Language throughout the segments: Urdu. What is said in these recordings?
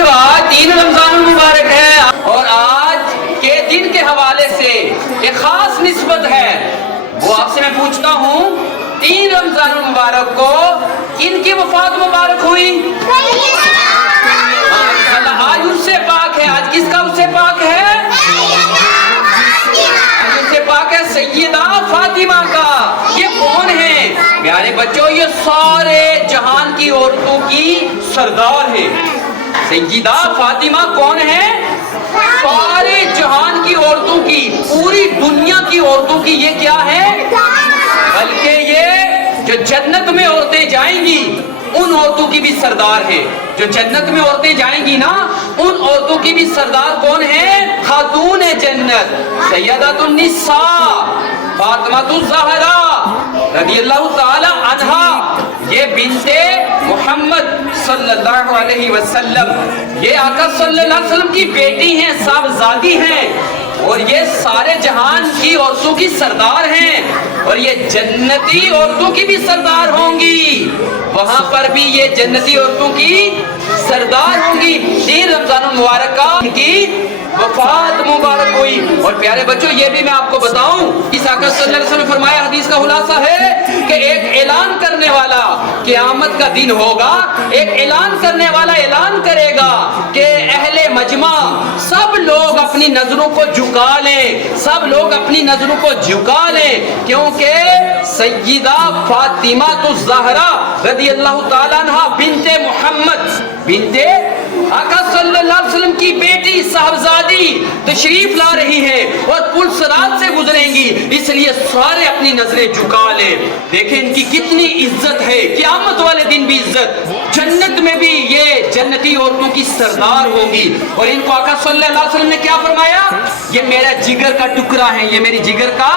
بچوں آج 3 رمضان المبارک ہے اور آج کے دن کے حوالے سے ایک خاص نسبت ہے. وہ آپ سے میں پوچھتا ہوں 3 رمضان المبارک کو کن کی وفات مبارک ہوئی؟ آج اس سے پاک ہے. آج کس کا اس سے پاک ہے؟ اس سے پاک ہے سیدہ فاطمہ کا. یہ کون ہے پیارے بچوں؟ یہ سارے جہان کی عورتوں کی سردار ہے. سیدہ فاطمہ کون ہے؟ سارے جہان کی عورتوں کی، پوری دنیا کی عورتوں کی یہ کیا ہے؟ بلکہ یہ جو جنت میں عورتیں جائیں گی ان عورتوں کی بھی سردار ہے. جو جنت میں عورتیں جائیں گی نا ان عورتوں کی بھی سردار کون ہے؟ خاتون جنت سیدۃ النساء فاطمہ الزہرا رضی اللہ تعالی عنہا. یہ بنت محمد صلی اللہ علیہ وسلم، یہ آقا صلی اللہ علیہ وسلم کی بیٹی ہیں، صاحبزادی ہیں اور یہ سارے جہان کی عورتوں کی سردار ہیں اور یہ جنتی عورتوں کی بھی سردار ہوں گی. وہاں پر بھی یہ جنتی عورتوں کی سردار ہوں گی. 3 رمضان المبارک کا ان کی وفات مبارک ہوئی. اور پیارے بچوں یہ بھی میں آپ کو بتاؤں، اس آقا صلی اللہ علیہ وسلم نے فرمایا، حدیث کا خلاصہ ہے کہ ایک اعلان کرنے والا قیامت کا دن ہوگا. ایک اعلان کرنے والا اعلان کرے گا کہ اہل مجمع سب لوگ اپنی نظروں کو جھکا لیں، سب لوگ اپنی نظروں کو جھکا لیں، کیونکہ سیدہ فاطمہ الزہرا رضی اللہ تعالیٰ عنہ بنت محمد، بنت آقا صلی اللہ علیہ وسلم کی بیٹی صاحبزادی تشریف لا رہی ہے اور پل صراط سے گزریں گی، اس لیے سارے اپنی نظریں جھکا لیں. دیکھیں ان کی کتنی عزت ہے، قیامت والے دن بھی عزت، جنت میں بھی یہ جنتی عورتوں کی سردار ہوگی. اور ان کو آقا صلی اللہ علیہ وسلم نے کیا فرمایا؟ یہ میرا جگر کا ٹکڑا ہے، یہ میری جگر کا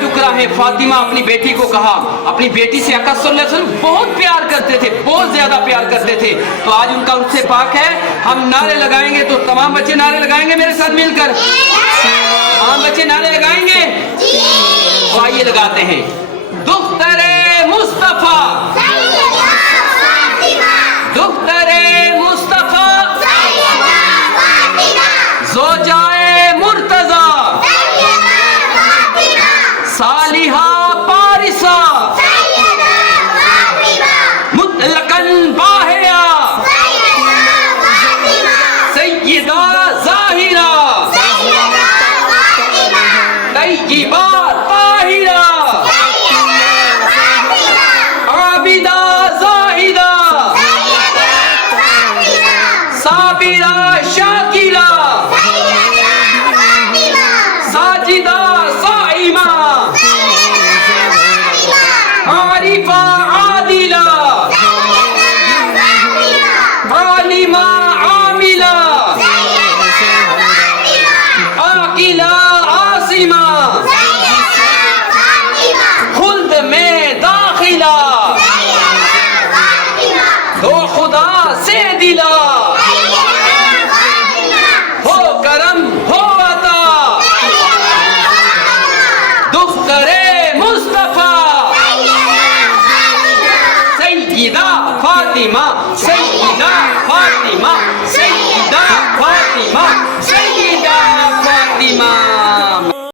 ٹکڑا ہے. فاطمہ اپنی بیٹی کو کہا، اپنی بیٹی سے آقا صلی اللہ علیہ وسلم بہت پیار کرتے تھے، بہت زیادہ پیار کرتے تھے. تو آج ان کا اس سے پاک ہے. ہم نعرے لگائیں گے تو تمام بچے نعرے لگائیں گے میرے ساتھ مل کر. تمام بچے نعرے لگائیں گے تو آئیے لگاتے ہیں. دختر مصطفیٰ، دختر مصطفیٰ، زوجائے مرتضیٰ، صالحہ پارسہ، مطلقاً باہیا، سیدہ ظاہرہ، طیبہ طاہرہ، عابدہ زاہدہ، صابرہ شاکرہ، ساجدہ صائمہ، عارفہ عادلہ، عالمہ عاملہ، عاقلہ عاصمہ، خلد میں داخلہ، ہو خدا سے دلا، ہو کرم ہو عطا، دختر مصطفیٰ، سیدہ فاطمہ، سیدہ فاطمہ، سیدہ فاطمہ.